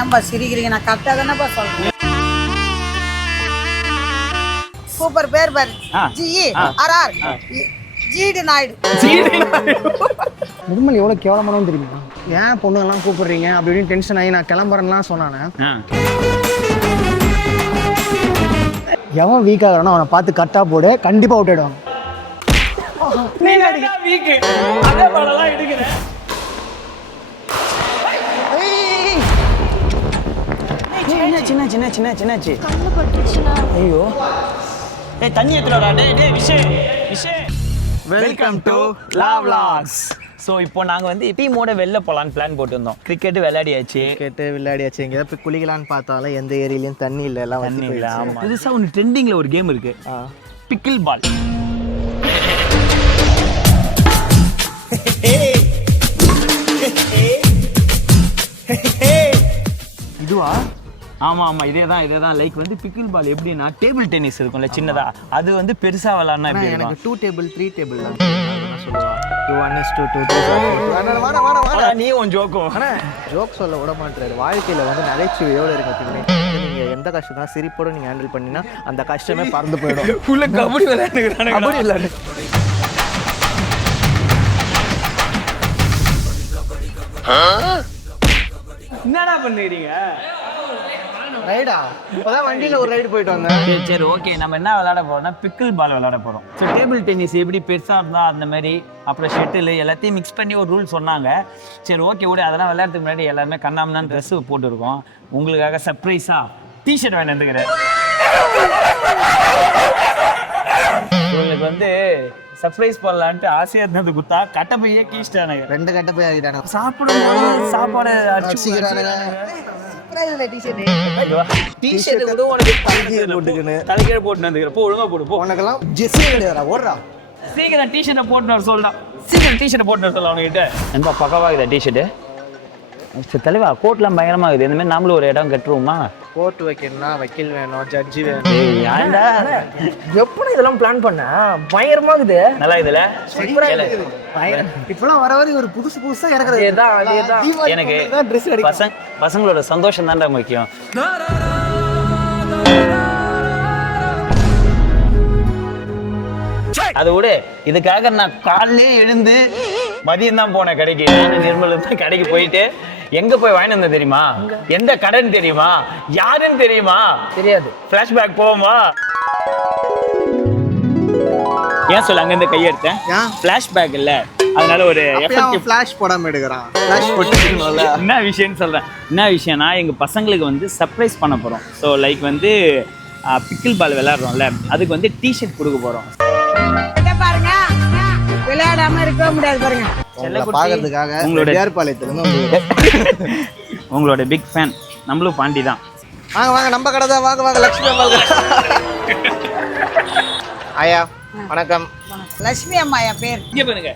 ஏன்பா சிரிக்கிறீங்க? நான் கரெக்டாக தானேப்பா சொல்றேன். சூப்பர் பேர் பாரு. GERR ஜிடி நாயுடு. நிர்மல் எவ்வளோ கேவலமானு தெரியுமா? ஏன் பொண்ணுங்கெல்லாம் கூப்பிடுறீங்க அப்படின்னு டென்ஷன் ஆகி நான் கிளம்புறேன்லாம் சொன்னானே. எவன் வீக் ஆகிறானோ அவனை பார்த்து கட்டா போடு, கண்டிப்பாக அவுட் ஆயிடுவாங்க. ஐயோ தண்ணி ஏத்துறடா. டேய் விஷே welcome to love vlogs. So இப்போ நாங்கள் வந்து டீமோட வெளில போகலான்னு பிளான் போட்டுருந்தோம். கிரிக்கெட்டு விளையாடியாச்சு. எங்கேயாவது போய் குளிக்கலான்னு பார்த்தாலும் எந்த ஏரியிலையும் தண்ணி இல்லை, எல்லாம் தண்ணி இல்லை. ஆமாம், புதுசாக ஒன்று ட்ரெண்டிங்கில் ஒரு கேம் இருக்கு, பிக்கிள் பால். இதுவா? ஆமாம் இதே தான். லைக் வந்து பிக்கிள் பால் எப்படின்னா டேபிள் டென்னிஸ் இருக்கும்ல சின்னதா, அது வந்து பெருசா விளாட்னா எப்படி எனக்கு 2 டேபிள் 3 டேபிள் நீ உன் ஜோக்கும் ஜோக் சொல்ல விட மாட்டாரு. வாழ்க்கையில வந்து நகைச்சுவையோட இருக்கு. நீங்க எந்த கஷ்டம் தான் சிரிப்போட நீங்க ஹேண்டில் பண்ணினா அந்த கஷ்டமே பறந்து போயிடும். கபடி விளையாண்டு என்னடா பண்ணுறீங்க? ரைடா? இப்போதான் வண்டியில் ஒரு ரைடு போயிட்டு வந்தேன். சரி ஓகே, நம்ம என்ன விளையாட போறோம்னா பிக்கிள் பால் விளையாட போறோம். ஸோ டேபிள் டென்னிஸ் எப்படி பெருசாக இருந்தால் அந்த மாதிரி, அப்புறம் ஷட்டில் எல்லாத்தையும் மிக்ஸ் பண்ணி ஒரு ரூல் சொன்னாங்க. சரி ஓகே விட, அதெல்லாம் விளையாடுறதுக்கு முன்னாடி எல்லாருமே கண்ணாமண்ணான்னு ட்ரெஸ்ஸு போட்டுருக்கோம். உங்களுக்காக சர்ப்ரைஸாக டிஷர்ட் வாங்கி வந்துக்கிறேன். உங்களுக்கு வந்து சர்ப்ரைஸ் பண்ணலான்ட்டு ஆசையாக இருந்தது குத்தா கட்டப்பையே கீச்சிட்டானுங்க. 2 கட்டப்பை ஆகிட்டானுங்க. சாப்பிடும்போது சாப்பாடு அடிச்சுக்கிறானுங்க. டிஷர்ட் கூட உனக்கு தலைக்கீழ போட்டு வந்துக்கிறேன். போ ஒழுங்கா போடு. போ உனக்கெல்லாம் ஜெஸ்ஸே கிடையாதா? ஓடுறா சீக்கிரம் டிஷர்ட்டை போட்டு வர சொல்றா. சீக்கிரம் டிஷர்ட்டை போட்டு வர சொல்ல அவனுக்கிட்ட. என்பா பக்கவா இருக்குதா டிஷர்ட்டு? தலைவா கோட்லாம் பயங்கரமா இருக்குது. இந்த மாதிரி நாமளும் ஒரு இடம் கட்டுருவோமா? கோர்ட் வைக்கணும்னா வக்கீல் வேணும், ஜட்ஜி வேணும். ஏன்டா எப்படி இதெல்லாம் பிளான் பண்ண? பயங்கரமா இருக்குது. நல்லா இதுல இப்பெல்லாம் வர வரை ஒரு புதுசா இறக்குறது. எனக்கு பசங்களோட சந்தோஷம் தான்டா முக்கியம். அதை விட இதுக்காக நான் காலையிலே எழுந்து மதியம் தான் போனேன் கடைக்கு. நிர்மல் தான் கடைக்கு போயிட்டு எங்க போய் வாங்கிட்டு வந்தேன் தெரியுமா? எந்த கடைன்னு தெரியுமா? யாருன்னு தெரியுமா? தெரியாது. ஃபிளாஷ்பேக் போவோமா? ஏன் சொல்ல அங்க இருந்து கையெடுத்தேன்? ஃபிளாஷ்பேக் இல்ல, அதனால ஒரு எஃபெக்டிவ் ஃபிளாஷ் போடாம எடுக்கறான். ஃபிளாஷ் போட்டுறணும்ல. என்ன விஷயம்னு சொல்றேன். என்ன விஷயம்னா எங்க பசங்களுக்கு வந்து சர்ப்ரைஸ் பண்ண போறோம். ஸோ லைக் வந்து பிக்கிள் பால் விளையாடுறோம்ல, அதுக்கு வந்து டிஷர்ட் கொடுக்க போறோம். பாருங்க, விளையாடாம இருக்கவே முடியாது பாருங்க. பாக்கிறதுக்காக உங்களோட ஏர்பாளையத்துல உங்களோட பிக் ஃபேன். நம்மளும் பாண்டி தான். வாங்க நம்ம கடை தான். வாங்க லட்சுமி அம்மா. ஐயா வணக்கம். லட்சுமி அம்மா என் பேர். இங்க பாருங்க,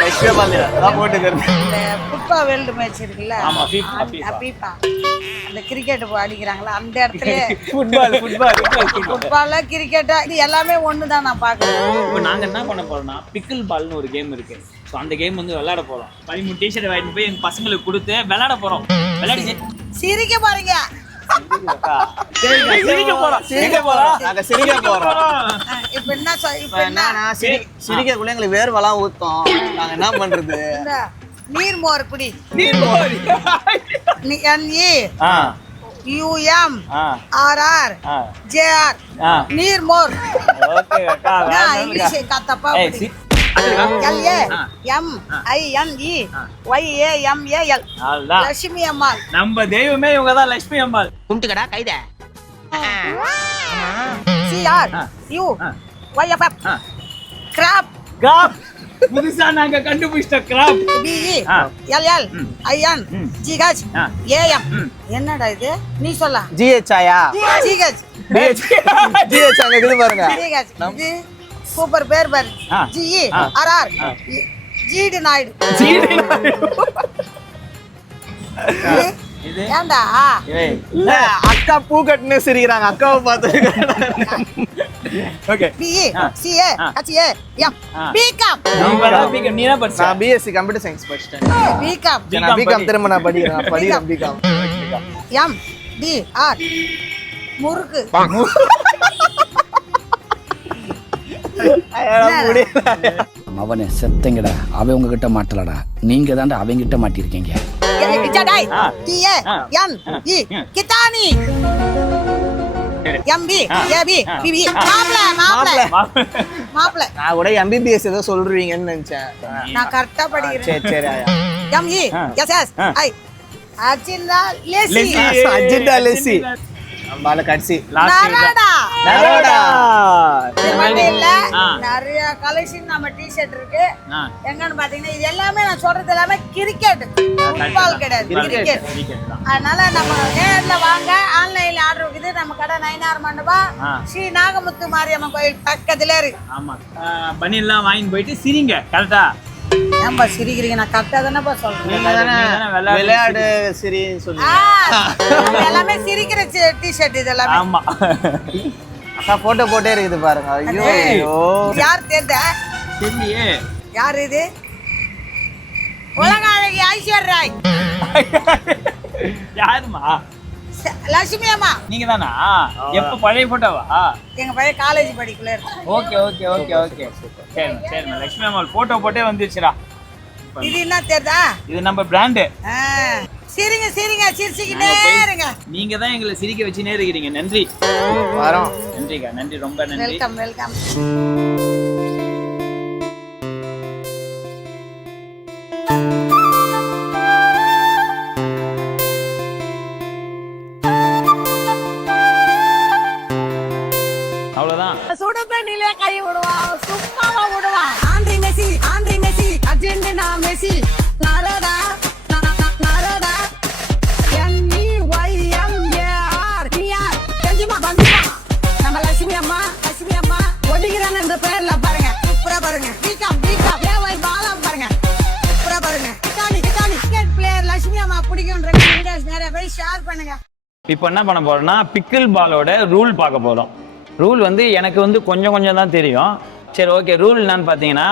லட்சுமி அம்மா தான் போட்டுக்கிறது. இந்த ஃபுட்பா வேர்ல்டு மேட்ச் இருக்குல்ல, ஆமா FIFA அந்த கிரிக்கெட் அடிக்கிறாங்களா அந்த இடத்துல ஃபுட்பால் கிரிக்கெட் இது எல்லாமே ஒண்ணுதான் நான் பாக்குறேன். இப்போ நாங்க என்ன பண்ண போறோம்னா பிக்கிள் பால்னு ஒரு கேம் இருக்கு. ஸோ அந்த கேம் வந்து விளையாட போறோம். 13 டிஷர்ட் வாங்கிட்டு போய் எங்க பசங்களுக்கு கொடுத்து விளையாட போறோம். விளையாடி சிரிக்க பாருங்க. சிரிக்கக்குள்ள எங்களுக்கு வேர்வெல்லாம் ஊத்தம். நாங்க என்ன பண்றது? நீர்மோர் குடி. NEUMRR நீர்மோர். இங்கிலீஷ் தப்பா. LAMINEYAMAL லட்சுமி அம்மாள். நம்ம தெய்வமே இவங்க தான், லட்சுமி அம்மாள். கும்பிட்டுக்கடா கைத. CRUYFF கிராப். புதுசா நாங்க கண்டுபிடிச்ச கிராப். BELLINGHAM. என்னடா இது? நீ சொல்ல. GH ஆயா? GH அங்க இருக்குது பாருங்க. இது சூப்பர் பேர் பாரு. GERR ஜிடி நாயுடு. ஏண்டா அக்கா பூ கட்டுன்னு சிரிக்கிறாங்க. அக்காவை பார்த்து. ஓகே. BECAHAM BCom. நீ என்ன படிச்ச? நான் BSc கம்ப்யூட்டர் சயின்ஸ் படிச்சேன். பிகாம் நான் பிகாம் திரும்ப நான் படிக்கிறேன். பிகாம். இருக்கா? MBR முறுக்கு. அவனை செத்தங்கடா, அவன் உங்ககிட்ட மாட்டலடா, நீங்க தாண்டா அவங்கிட்ட மாட்டிருக்கீங்க. டேய் TANE கித்தானி. MB AB BB மாப்ள. நான் கூட MBBS ஏதோ சொல்றீங்கன்னு நினைச்சேன். நான் கரெக்டா படிக்கிறேன். சரி ME SS I அஜிந்தா லேசி. அஜிண்டா லேசி. நம்மால கடைசி நரடா. இது மட்டும் இல்ல, ஆ. நிறைய கலெக்ஷன் நம்ம டி-ஷர்ட் இருக்கு. எங்கன்னு பாத்தீங்கன்னா இது எல்லாமே நான் சொல்றது எல்லாமே கிரிக்கெட், ஃபுட்பால் கிடையாது, கிரிக்கெட். அதனால நம்ம நேர்ல வாங்க, ஆன்லைன்ல ஆர்டர் இருக்குது. நம்ம கடை நயினார் மண்டபம் ஸ்ரீ நாகமுத்து மாரியம்மன் கோயில் பக்கத்துல இருக்கு. ஆமா, பனியெல்லாம் வாங்கிட்டு போயிட்டு சிரிங்க. கரெக்டா? ஏன்பா சிரிக்கிறீங்க? நான் கரெக்டா தானேப்பா சொல்றேன். நீங்க தானே விளையாடு சரின்னு சொல்லி இது எல்லாமே சிரிக்கிற டி-ஷர்ட் இது எல்லாமே. ஆமா, அக்கா போட்டோ போட்டே இருக்குது பாருங்க. ஐயோ ஐயோ, யார் தேர்ந்த? தெரியலையே. யார் இது? உலக அழகி ஐஸ்வர்யா ராய். யாருமா? லட்சுமி அம்மா. நீங்க தானா? எப்ப பழைய போட்டோவா? எங்க பையன் காலேஜ் படிக்கல இருக்கு. Okay okay okay okay. சரி சரி, லட்சுமி அம்மா போட்டோ போட்டே வந்துருச்சுடா. இது என்ன தேர்தா? இது நம்ம பிராண்டு. சிரிங்க சிரிங்க, சிரிச்சுக்கிட்டே இருங்க. நீங்க தான் எங்களை சிரிக்க வச்சுனே இருக்கிறீங்க. நன்றி. வரோம். நன்றிக்கா, நன்றி, ரொம்ப நன்றி. Welcome welcome. அவ்வளவுதான். சுடு தண்ணிலே கை விடுவான், சும்மாவா விடுவான். ஆண்ட்ரி மெஸ்ஸி அர்ஜென்டினா மெஸ்ஸி. நரடா நரடா NEYMAR பெஞ்சிமா பந்திமா. நம்ம லட்சுமி அம்மா ஒடிகிறான் என்ற பெயர்ல பாருங்க. சூப்பரா பாருங்க. பிகாம் ஏவை பாலம் பாருங்க. சூப்பரா பாருங்க. கிட்டானி கிரிக்கெட் பிளேயர் லட்சுமி அம்மா பிடிக்கும்ன்ற வீடியோஸ் நிறைய பேர் ஷேர் பண்ணுங்க. இப்போ என்ன பண்ண போறோம்னா பிக்கிள் பாலோட ரூல் பார்க்க போறோம். ரூல் வந்து எனக்கு வந்து கொஞ்சம் தான் தெரியும். சரி ஓகே, ரூல் என்னன்னு பார்த்தீங்கன்னா,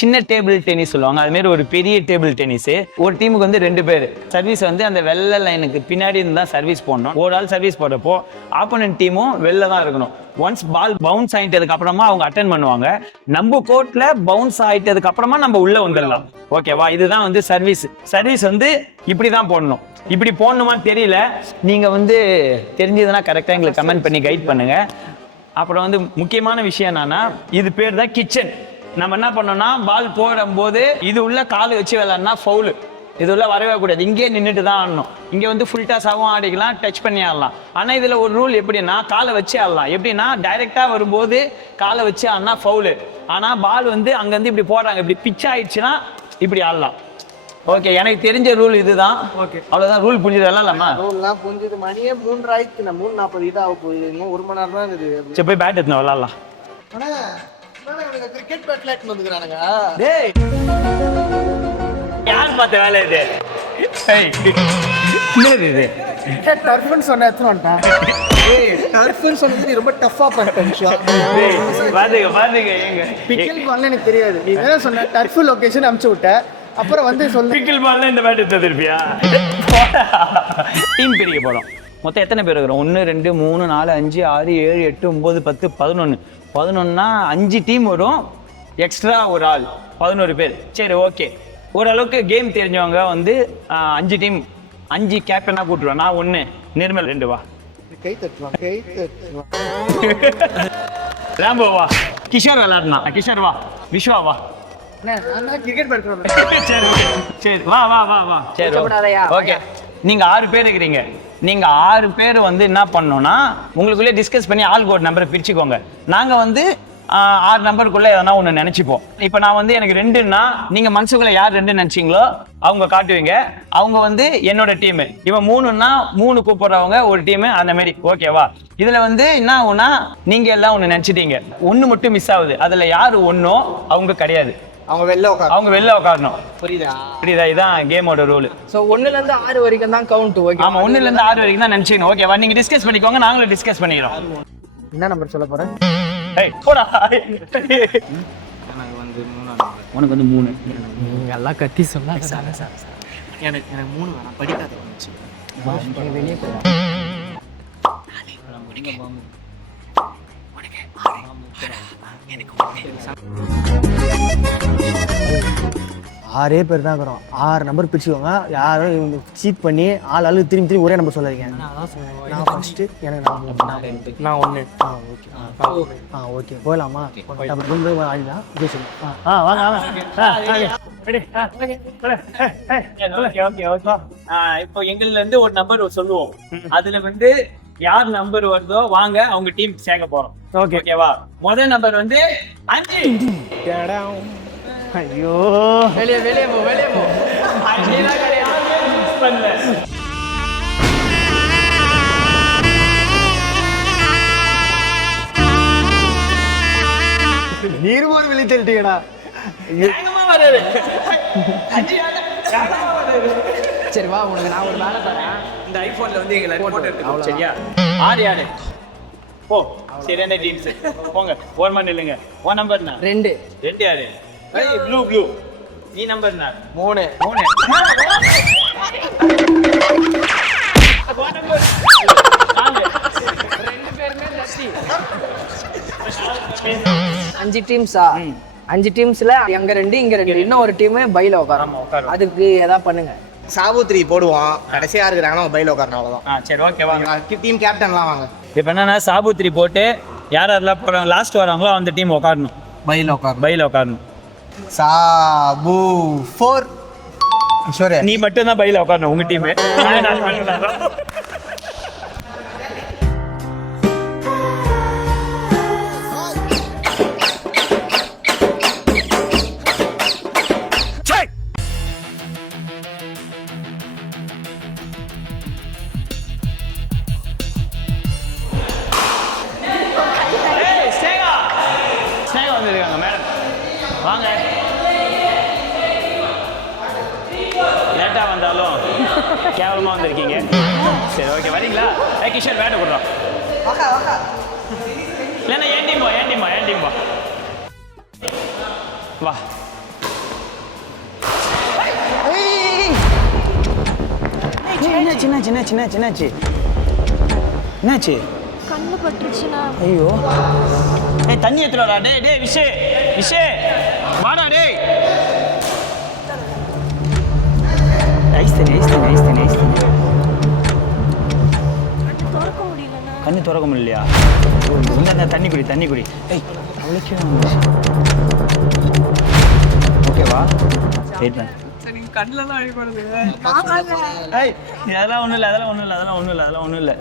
சின்ன டேபிள் டென்னிஸ் சொல்லுவாங்க, அதுமாரி ஒரு பெரிய டேபிள் டென்னிஸ். ஒரு டீமுக்கு வந்து 2 பேர். சர்வீஸ் வந்து அந்த வெள்ளை லைனுக்கு பின்னாடி இருந்து தான் சர்வீஸ் போடணும். ஒரு ஆள் சர்வீஸ் போடுறப்போ ஆப்போனன்ட் டீமும் வெளில தான் இருக்கணும். ஒன்ஸ் பால் பவுன்ஸ் ஆகிட்டதுக்கு அப்புறமா அவங்க அட்டென்ட் பண்ணுவாங்க. நம்ம கோர்ட்ல பவுன்ஸ் ஆகிட்டதுக்கு அப்புறமா நம்ம உள்ள வந்துடலாம். ஓகேவா? இதுதான் வந்து சர்வீஸ். சர்வீஸ் வந்து இப்படி தான் போடணும். இப்படி போடணுமான்னு தெரியல, நீங்க வந்து தெரிஞ்சதுன்னா கரெக்டாக எங்களுக்கு கமெண்ட் பண்ணி கைட் பண்ணுங்க. அப்புறம் வந்து முக்கியமான விஷயம் என்னன்னா, இது பேர் தான் கிச்சன். நம்ம என்ன பண்ணோம்னா, பால் போடும்போது இது உள்ள கால் வச்சு விளையாடுனா ஃபவுலு. இது உள்ள வரவே கூடாது, இங்கே நின்றுட்டு தான் ஆடணும். இங்கே வந்து ஃபுல் டாஸாகவும் ஆடிக்கலாம், டச் பண்ணி ஆடலாம். ஆனால் இதில் ஒரு ரூல் எப்படின்னா, காலை வச்சு ஆடலாம். எப்படின்னா, டைரெக்டாக வரும்போது காலை வச்சு ஆடினா ஃபவுலு. ஆனால் பால் வந்து அங்கேருந்து இப்படி போடுறாங்க, இப்படி பிச் ஆயிடுச்சுன்னா இப்படி ஆடலாம். ஓகே, எனக்கு தெரிஞ்ச ரூல் இதுதான். ஓகே, அவ்வளவுதான். ரூல் புரிஞ்சது இல்லம்மா? ரூல்லாம் புரிஞ்சது. மணியே 3 ஆயிடுச்சு. 3:40 இதாக போகுது. இன்னும் 1 மணி நேரம் தான் இருக்குது. சரி, போய் பேட் எடுத்து விளாடலாம். கிரிக்கெட் பேட்ல எடுத்து வந்துக்கிறானுங்க. டேய், யார் பார்த்த வேலை இது? என்னது இது? டர்ஃப்னு சொன்ன எடுத்து வந்துட்டான். டர்ஃப்னு சொன்னது ரொம்ப டஃப்பா பண்ணிட்டேன். பாருங்க எங்க பிக்கிள் பால்ல எனக்கு தெரியாது. நீ என்ன சொன்ன? டர்ஃப் லொகேஷன் அனுப்பிச்சு விட்ட. அப்புறம் வந்து சொல்லு, பிக்கிள் பால்ல இந்த பேட் எடுத்து திருப்பியா? டீம் பிரிக்க போறோம். மொத்தம் எத்தனை பேர் இருக்கிறோம்? 1 2 3 4 5 6 7 8 9 10 11. 11னா 5 டீம் வரும், எக்ஸ்ட்ரா ஒரு ஆள், 11 பேர். சரி ஓகே, ஓரளவுக்கு கேம் தெரிஞ்சவங்க வந்து 5 டீம், 5 கேப்டனா கூட்டுருவேன். நான் 1, நிர்மல் 2. வா, கை தட்டுவான். ராம்போ வா, கிஷோர் விளாடுனா. கிஷோர் வா, விஸ்வா வா. கிரிக்கெட் பேட்ல சரி சரி, வா வா வா வா. சரி ஓகே, நீங்க 6 பேர் இருக்கிறீங்க. நீங்க 6 பேர் வந்து என்ன பண்ணணும்னா, உங்களுக்குள்ளே டிஸ்கஸ் பண்ணி ஆல் கோட் நம்பரை பிரிச்சுக்கோங்க. நாங்க வந்து 6 நம்பருக்குள்ள எதனா ஒன்று நினைச்சுப்போம். இப்போ நான் வந்து எனக்கு 2ன்னா, நீங்க மனசுக்குள்ள யார் 2 நினைச்சீங்களோ அவங்க காட்டுவீங்க. அவங்க வந்து என்னோட டீமு. இவன் 3ன்னா 3 கூப்பிடுறவங்க ஒரு டீமு, அந்த மாதிரி. ஓகேவா? இதுல வந்து என்ன ஆகும்னா, நீங்க எல்லாம் ஒன்று நினைச்சிட்டீங்க, 1 மட்டும் மிஸ் ஆகுது. அதுல யாரு 1ஓ அவங்க கிடையாது, அவங்க வெளில உட்காரணும். புரியுதா? இதான் கேமோட ரூல். சோ 1ல இருந்து 6 வரைக்கும் தான் கவுண்ட். ஓகே, ஆமா, 1ல இருந்து 6 வரைக்கும் தான் நினைச்சீங்க. ஓகேவா? நீங்க டிஸ்கஸ் பண்ணிக்கோங்க, நாங்களும் டிஸ்கஸ் பண்ணிக்கிறோம். என்ன நம்பர் சொல்ல போறேன்? ஏய் போடா. உனக்கு வந்து 3. நீங்க எல்லாம் கத்தி சொன்னா எனக்கு 3 வேணாம், படிக்காத வந்துச்சு. வெளியே ஆறே பேர் தான் இருக்கிறோம். 6 நம்பர் பிரிச்சுக்கோங்க. யாரும் இவங்க சீட் பண்ணி ஆளு திரும்பி ஒரே நம்பர் சொல்லாதீங்க. நான் ஃபர்ஸ்ட்டு எனக்கு நான் 1. ஓகே போயிடலாமா? அப்புறம் ரொம்ப ஆடிதான் வாங்க இப்போ எங்கள்ல இருந்து ஒரு நம்பர் சொல்லுவோம். அதுல வந்து யார் நம்பர் வருதோ வாங்க அவங்க டீம் சேர்க்க போறோம். ஓகேவா? முதல் நம்பர் வந்து 5. ஐயோ வெளியே போ 5 தான் கிடையாது. மிஸ் பண்ணல. நீர்மோர் வெளியே தள்ளிட்டீங்கடா. வேகமா வராது. 5 வராது. சரி வா, உனக்கு நான் ஒரு வேலை தரேன். இந்த ஐபோன்ல வந்து எங்க போட்டோ எடுத்துக்கோ. சரியா? யாரு போ. சரியான டீம்ஸ் போங்க. ஓரமா நில்லுங்க. ஓ நம்பர் என்ன? 2 யாரு? ஏய் ப்ளூ நீ நம்பர் என்ன? 3 ஓ நம்பர் 4. 2 பேருமே தட்டி. 5 டீம்ஸா? 5 டீம்ஸ்ல அங்க 2 இங்க 2 இன்னும் ஒரு டீம் பைல உட்காரும். அதுக்கு ஏதாவது பண்ணுங்க. சாபுத்திரி போடுவோம். கடைசியா இருக்கிறாங்கன்னா பையில உட்காரணும், அவ்வளவுதான். சரி ஓகே வாங்க. டீம் கேப்டன்லாம் வாங்க. இப்போ என்னன்னா சாபுத்திரி போட்டு யாரெல்லாம் போறாங்க லாஸ்ட் வராங்களோ அந்த டீம் உட்காரணும். பையில உட்காரணும். சாபு 4. சரி நீ மட்டும் தான் பையில உட்காரணும் உங்க டீம். வாங்க. லேட்டா வந்தாலும் கேவலமா வந்திருக்கீங்க. சரி ஓகே வரீங்களா? கிஷோர் வேட்டை கொடுறோம். இல்லைன்னா ஏன் டீம் வா. வா என்னாச்சு? கண்ணு பட்டுருச்சுனா. ஐயோ தண்ணி எடுத்துடா. டேய் விஷே வாடா டேய். ஐஸ் தண்ணி. திறக்க முடியலண்ணா. கண்ணு திறக்க முடியலையா? இந்த தண்ணி குடி. ஏய் அவ்வளோக்கே ஓகேவா? வெயிட் பண்ணு. கண்ணுலலாம் அடிபடுது. அதெல்லாம் ஒன்றும் இல்லை.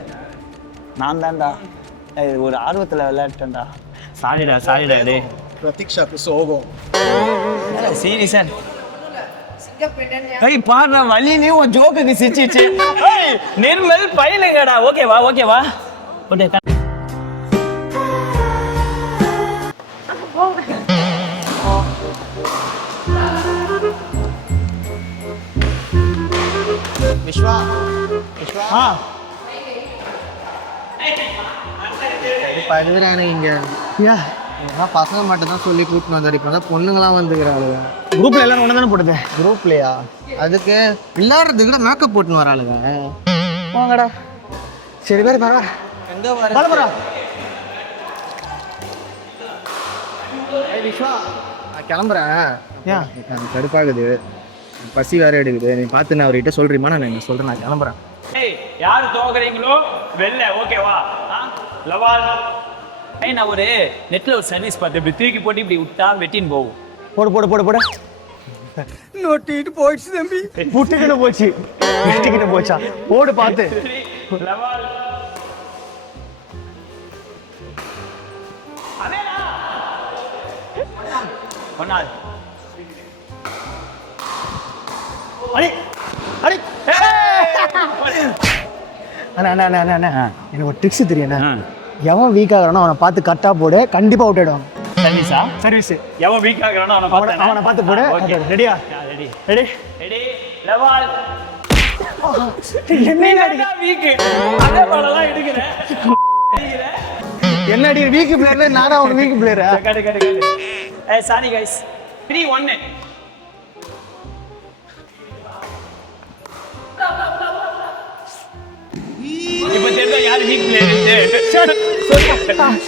நான் தான்டா ஒரு ஆர்வத்தில் விளையாட்டேன்டா. சாரிடா டே. பிரதீக்ஷாக்கு சோகம். சீரியஸா பாடுற வலினே உன் ஜோக்குக்கு சிரிச்சிச்சு. நிர்மல் பயிலுங்கடா. ஓகேவா? ஓகே விஸ்வா படுகிறானு இங்க. பசங்க மட்டும் தான் சொல்லி கூட்டிட்டு வந்தாரு. இப்போ தான் பொண்ணுங்களாம் வந்துக்கிறாளுங்க. குரூப்ல எல்லாரும் ஒன்று தானே போடுது. குரூப்லையா? அதுக்கு விளையாடுறதுக்கு கூட மேக்கப் போட்டுன்னு வராளுங்க. வாங்கடா. சரி பேர் பரவா எங்க வர? விஸ்வா நான் கிளம்புறேன். ஏன் எனக்கு கடுப்பாகுது, பசி வேற எடுக்குது. நீ பார்த்து நான் அவர்கிட்ட சொல்றீமா? நான் என்ன சொல்றேன், நான் கிளம்புறேன். யாரு தோக்குறீங்களோ வெல்ல. ஓகேவா? லவால் நான் ஒரு நெட்ல ஒரு சர்வீஸ் பார்த்து இப்படி தூக்கி போட்டு இப்படி விட்டா வெட்டின்னு போகும். போடு. நோட்டிட்டு போயிடுச்சு தம்பி. புட்டுக்கிட்ட போச்சா? போடு பார்த்து. லவால் அதேடா ஒண்ணாது. அடி அண்ணா எனக்கு ஒரு ட்ரிக்ஸ் தெரியும். எவன் வீக் ஆகுறானோ அவனை பார்த்து கட்டா போடு, கண்டிப்பா அவுட் ஆயிடுவான். சர்வீஸ் எவன் வீக் ஆகுறானோ அவனை பார்த்து போடு. ரெடியா? ரெடி லவால். என்னடா வீக் அதே பாலலாம் எடுக்குறேன். என்னடி வீக் பிளேயர்? நானா ஒரு வீக் பிளேயரா? கட்டு. Sorry guys 3-1. யார் வீக் பிளேயர்?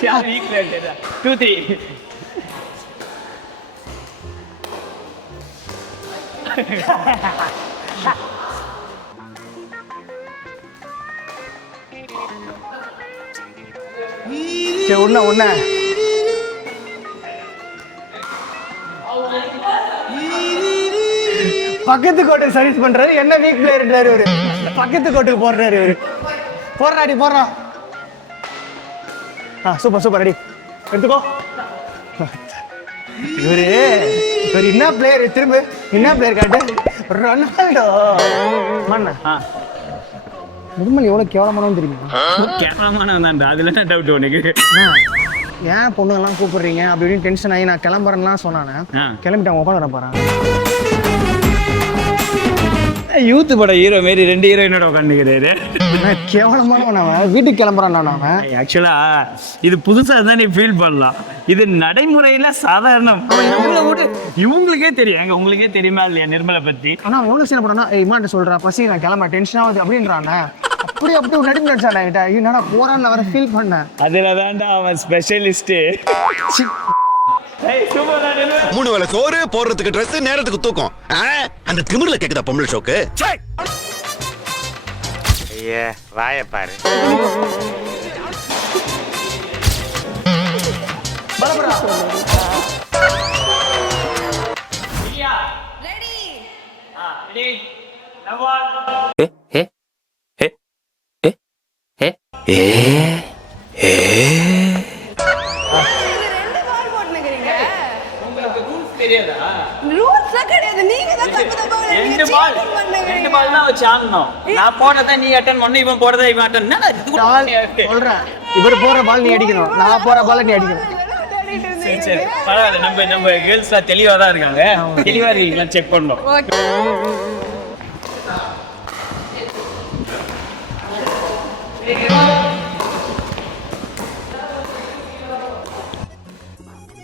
யார் வீக் பிளேயர்? 2 3 சரி ஒண்ணு பக்கத்து கோட்டுக்கு சர்வீஸ் பண்றாரு, என்ன வீக் பிளேயர்ன்றாரு இவரு. பக்கத்து கோட்டுக்கு போடுறாரு இவரு. போடுறாடி போடுறான். சூப்பர் ரெடி எடுத்துக்கோ. இவரு என்ன பிளேயர்? திரும்ப என்ன பிளேயர் காட்டு? ரொனால்டோ. மண்ணா நிர்மல் எவ்வளவு கேவலமானவன் தெரியுமா? கேவலமானவன் தான்டா, அதுல என்ன டவுட் உனக்கு? ஏன் பொண்ணுங்கெல்லாம் கூப்பிடுறீங்க அப்படின்னு டென்ஷன் ஆகி நான் கிளம்புறேன்லாம் சொன்னானே. கிளம்பிட்டு அவங்க உட்காந்து போறான். யூத் பட ஹீரோ மாரி 2 ஹீரோயினோட உட்காந்துக்கிறாரு. கேவலமானவன் அவன். வீட்டுக்கு கிளம்புறான் அவன். ஆக்சுவலா இது புதுசா தான் நீ ஃபீல் பண்ணலாம். இது நடைமுறையில சாதாரணம். இவங்களுக்கே தெரியும். உங்களுக்கே தெரியுமா இல்லையா நிர்மலை பத்தி? ஆனா அவன் எவ்வளவு சீன போறான்னா, இம்மாட்ட சொல்றா பசி நான் கிளம்ப டென்ஷன் ஆகுது அப்படின்றானே. அப்படி ஒரு நடிப்பு நடிச்சான் என்கிட்ட. என்னடா போறான்னு அவரை ஃபீல் பண்ணேன். அதுல தான்டா அவன் ஸ்பெஷலிஸ்ட். 3 வேளை சோறு, போடுறதுக்கு ட்ரெஸ், நேரத்துக்கு தூக்கம். அந்த திமிர்ல கேக்குதா பொம்பளை ஷோக்கு? ஐயா வாய பாரு. ரூல்ஸ்லாம் கிடையாது, நீங்க தான் தப்பு தப்பா ரெண்டு பால் தான் வச்சு ஆடணும். நான் போடுறத நீ அட்டன் பண்ணு, இவன் போடுறத இவன் அட்டன். சொல்றேன், இவர் போற பால் நீ அடிக்கணும், நான் போற பால் நீ அடிக்கணும். சரி பரவாயில்ல. நம்ம கேர்ள்ஸ்லாம் தெளிவா தான் இருக்காங்க. தெளிவா இருக்கீங்களா செக் பண்ணோம்.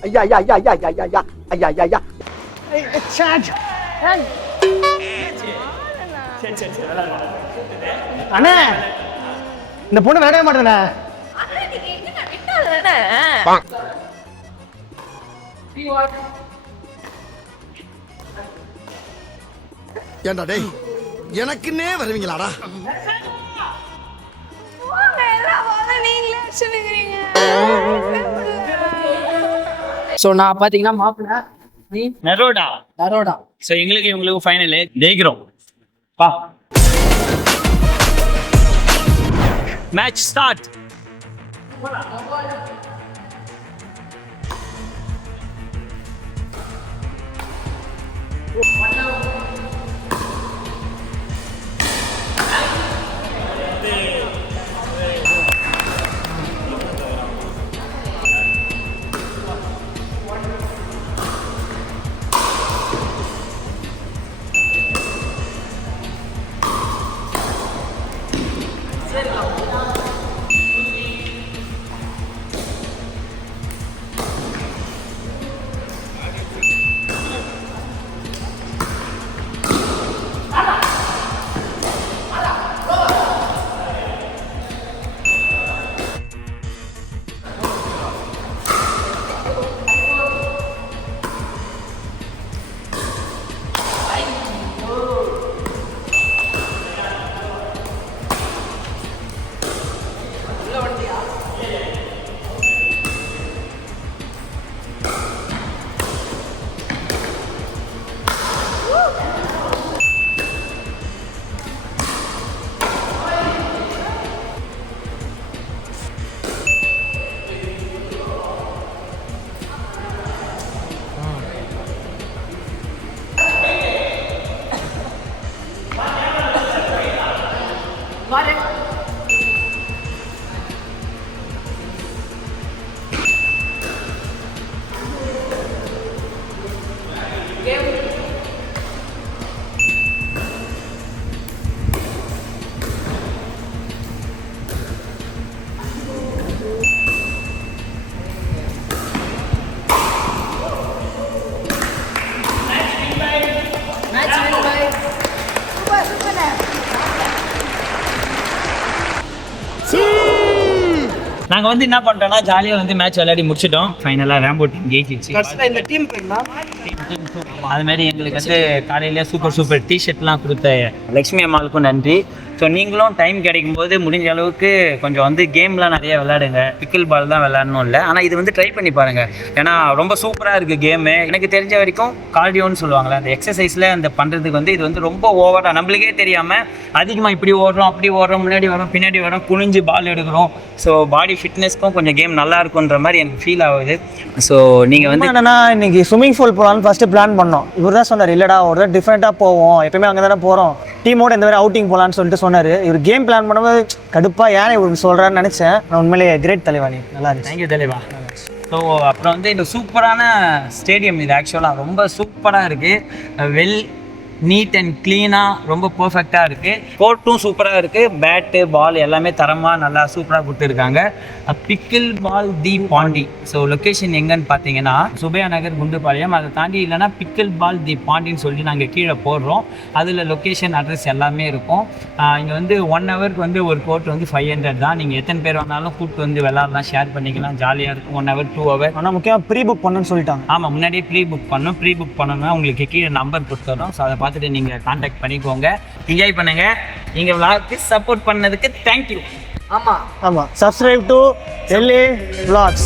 ஐயா அண்ணே, இந்த பொண்ணு விளையாட மாட்டேண்ணே. ஏண்டா டேய், எனக்குன்னே வருவீங்களாடா? ஸோ நான் பார்த்தீங்கன்னா மாப்பிள்ள நீ நரோடா. ஸோ எங்களுக்கு இவங்களுக்கு ஃபைனலு ஜெயிக்கிறோம். பா மேட்ச் ஸ்டார்ட். நாங்கள் வந்து என்ன பண்ணிட்டோம்னா ஜாலியாக வந்து மேட்ச் விளையாடி முடிச்சிட்டோம். ஃபைனலாக ரேம்போ டீம் ஜெயிச்சிச்சு. இந்த டீம் அது மாதிரி எங்களுக்கு வந்து காலையிலேயே சூப்பர் டிஷர்ட்லாம் கொடுத்த லக்ஷ்மி அம்மாளுக்கும் நன்றி. ஸோ நீங்களும் டைம் கிடைக்கும் போது முடிஞ்ச அளவுக்கு கொஞ்சம் வந்து கேம்லாம் நிறைய விளையாடுங்க. பிக்கிள் பால் தான் விளையாடணும் இல்லை, ஆனால் இது வந்து ட்ரை பண்ணி பாருங்கள். ஏன்னா ரொம்ப சூப்பராக இருக்குது கேமு. எனக்கு தெரிஞ்ச வரைக்கும் கார்டியோன்னு சொல்லுவாங்களே, அந்த எக்ஸசைஸில் அந்த பண்ணுறதுக்கு வந்து இது வந்து ரொம்ப ஓவராக நம்மளுக்கே தெரியாமல் அதிகமாக இப்படி ஓடுறோம் அப்படி ஓடுறோம் முன்னாடி வரோம் பின்னாடி வரோம் குனிஞ்சு பால் எடுக்கிறோம். ஸோ பாடி ஃபிட்னஸ்க்கும் கொஞ்சம் கேம் நல்லா இருக்குன்ற மாதிரி எனக்கு ஃபீல் ஆகுது. ஸோ நீங்கள் வந்து என்னன்னா இன்னைக்கு ஸ்விம்மிங் பூல் போகலான்னு ஃபஸ்ட்டு பிளான் பண்ணோம். இவர் தான் சொன்னார், இல்லைடா ஒரு தான் டிஃப்ரெண்ட்டாக போவோம், எப்பயுமே அங்கே தானே போகிறோம், டீமோட இந்த மாதிரி அவுட்டிங் போகலான்னு சொல்லிட்டு சொன்னார். இவர் கேம் பிளான் பண்ணும்போது கடுப்பாக ஏன் இவர் சொல்கிறான்னு நினச்சேன். நான் உண்மையிலேயே கிரேட் தலைவாணி, நல்லா இருந்துச்சு. தேங்க்யூ தலைவா. ஸோ அப்புறம் வந்து இந்த சூப்பரான ஸ்டேடியம் இது ஆக்சுவலாக ரொம்ப சூப்பராக இருக்குது. வெல் நீட் அண்ட் க்ளீனாக ரொம்ப பர்ஃபெக்டாக இருக்குது. கோர்ட்டும் சூப்பராக இருக்குது. பேட்டு பால் எல்லாமே தரமாக நல்லா சூப்பராக கொடுத்துருக்காங்க. பிக்கிள் பால் தி பாண்டி. ஸோ லொக்கேஷன் எங்கன்னு பார்த்தீங்கன்னா சுபையா நகர் குண்டுபாளையம். அதை தாண்டி இல்லைனா பிக்கிள் பால் தி பாண்டின்னு சொல்லி நாங்கள் கீழே போடுறோம். அதில் லொக்கேஷன் அட்ரஸ் எல்லாமே இருக்கும். இங்கே வந்து 1 ஹவருக்கு வந்து ஒரு கோர்ட் வந்து 500 தான். நீங்கள் எத்தனை பேர் வேணாலும் கூப்பிட்டு வந்து விளாட்லாம், ஷேர் பண்ணிக்கலாம், ஜாலியாக இருக்கும். 1 ஹவர் 2 ஹவர். ஆனால் முக்கியமாக ப்ரீ புக் பண்ணுன்னு சொல்லிட்டாங்க. ஆமாம், முன்னாடியே ப்ரீ புக் பண்ணணும்னா உங்களுக்கு கீழே நம்பர் கொடுத்துறோம். ஸோ அதை பார்த்துட்டு நீங்கள் கான்டாக்ட் பண்ணிக்கோங்க, என்ஜாய் பண்ணுங்கள். நீங்கள் விளாக்கு சப்போர்ட் பண்ணதுக்கு தேங்க்யூ. ஆமாம் ஆமாம், சப்ஸ்கிரைப் டு LA Vlogs.